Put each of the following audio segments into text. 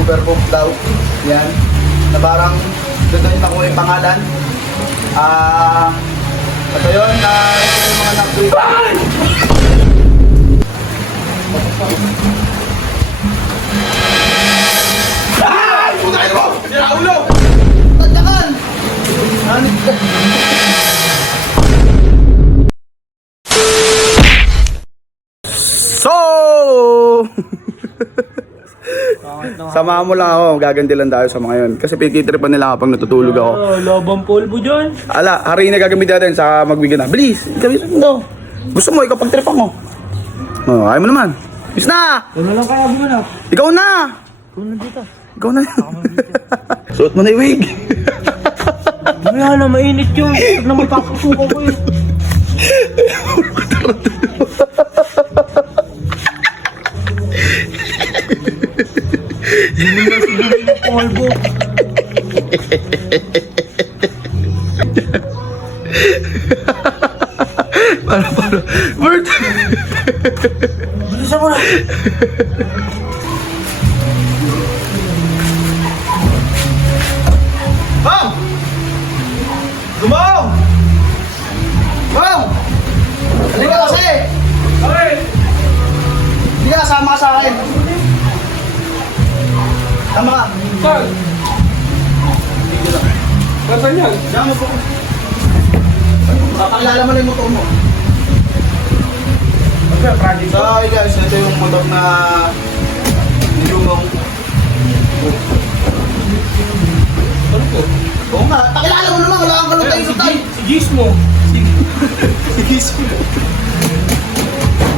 super book daw. Yan. Na parang gagawin ako yung pangalan. At ayun, ito yung mga nag-tweet. Ay! Puta kayo mo! Sira ulo! Tadyakan! So! Samahan mo lang ako, gaganti lang tayo sa mga yun. Kasi pinititripan nila kapag natutulog ako. Labang polvo dyan. Ala, hari na gagamitin natin sa magbigyan na. Bilis! Gamitin mo. Gusto mo, ikaw pagtripan mo. Oh, ayaw mo naman. Bis na! Ano lang kaya mo na? Ikaw na! Kung nandito. Ikaw na. Suot mo na yung wig. Mamaya na, mainit yun. Pag naman papasuko ko yun. Hindi na siguro yung polvo. Para. Bird! Bilisan mo na. Bang! Gumong! Bang! Halika kasi! Okay. Hindi ka, sama ka sa akin. Tama ka. Saan? Saan yan? Diyan mo po. Pakilala mo na yung motor mo. Okay, project. So, hey guys, ito yung motor na nilumong. Ano po? Oo nga, pakilala mo naman, wala kang kalutay sa tayo. Si Gizmo. Gizmo.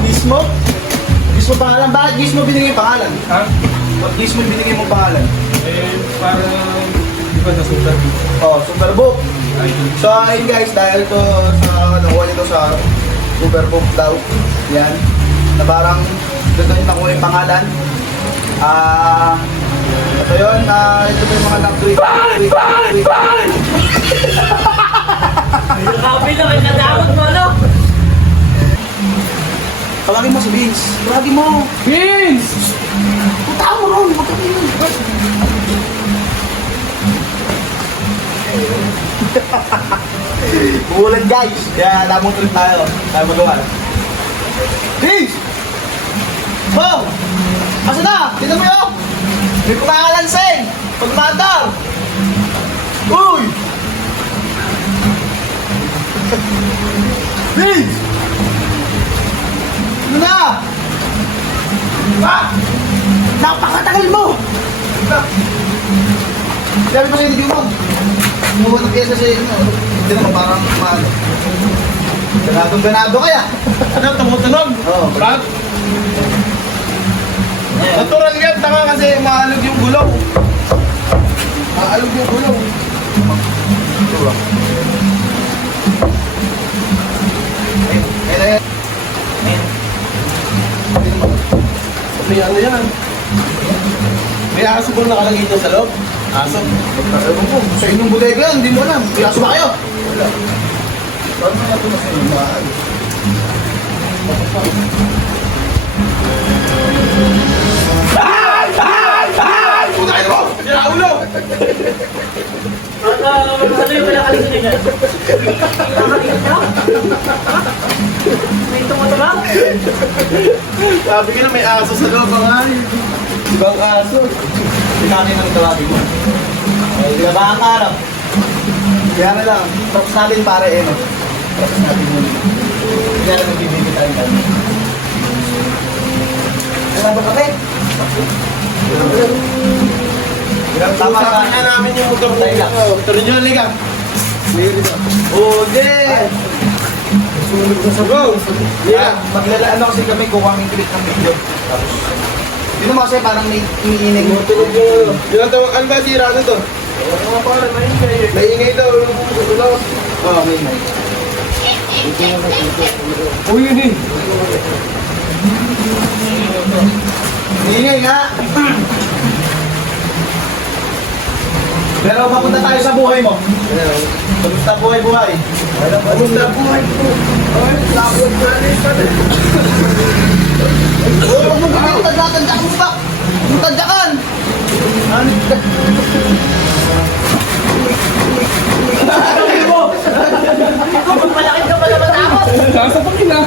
Gizmo? Gizmo pangalan? Bakit Gizmo binigay pangalan? Ha? Bakit Gizmo binigay mong pangalan? Eh, para... Di ba nasulat? Oh, Superbook. So, ayun guys, dahil to sa nakuha nito sa Superbook daw. Yan. Na parang gagawin ako yung pangalan. Ito yun, ito yung mga nag-tweet. Kapit na kayo nadamot mo, ano? Tawagin mo si Vince. Tawagin mo. Vince! Punta mo ron. Magkakilin. Ulan guys. Kaya namot ulit tayo. Tayo magawa. Vince! Bong! Asa na? Tignan mo yun. May pumangalanseng. Pagmadar. Uy! Vince! Ano na? Ah! Napakatagal mo! Sabi pa sa'yo, hindi mo. Kumuha ng pyesa sa'yo. Hindi naman parang kumano. Ganado kaya. Ano? Tumutunog? Oo. Ba't? Natural yan, tanga kasi maalog yung gulong. Maalog yung gulong. May ano yan? May aso ba nakalagay dito sa loob? Aso? Ewan ko, sa inyong bodega yan, hindi mo alam. Piyaso ba kayo? Wala. Paano nga ito mas inumaan? Ay! Ay! Ay! Puta kayo mo! Sira ulo! Ano yung pinakaligin niya? Pinakaligin niya? May tumuto ba? Sabi ko na may aso sa loob ng ay. Ibang aso. Pinakain ng tawagin mo. Hindi ka makakarap. Kaya na lang, props natin para no. Props natin muna. Kaya na nagbibigay tayo kami. Ano ba kami? Tama ka. Sabi na namin yung motor mo. Motor nyo, liga. Ode! Go! Yeah, maglalaan kasi kami kung kaming clip ng video. Yun naman kasi parang may iniinig mo. Yun ang tawag, ano ba sira na to? May ingay daw. Oo, may ingay. Uy, yun eh. Ingay nga! Pero papunta tayo sa buhay mo. Kamusta buhay-buhay? Kamusta buhay ko? Ay, labot ka rin ka rin. Huwag mo kami tanda-tanda ka mo ba? Tandyakan! Ikaw, malaki ka pala matakot. Nasa pangina.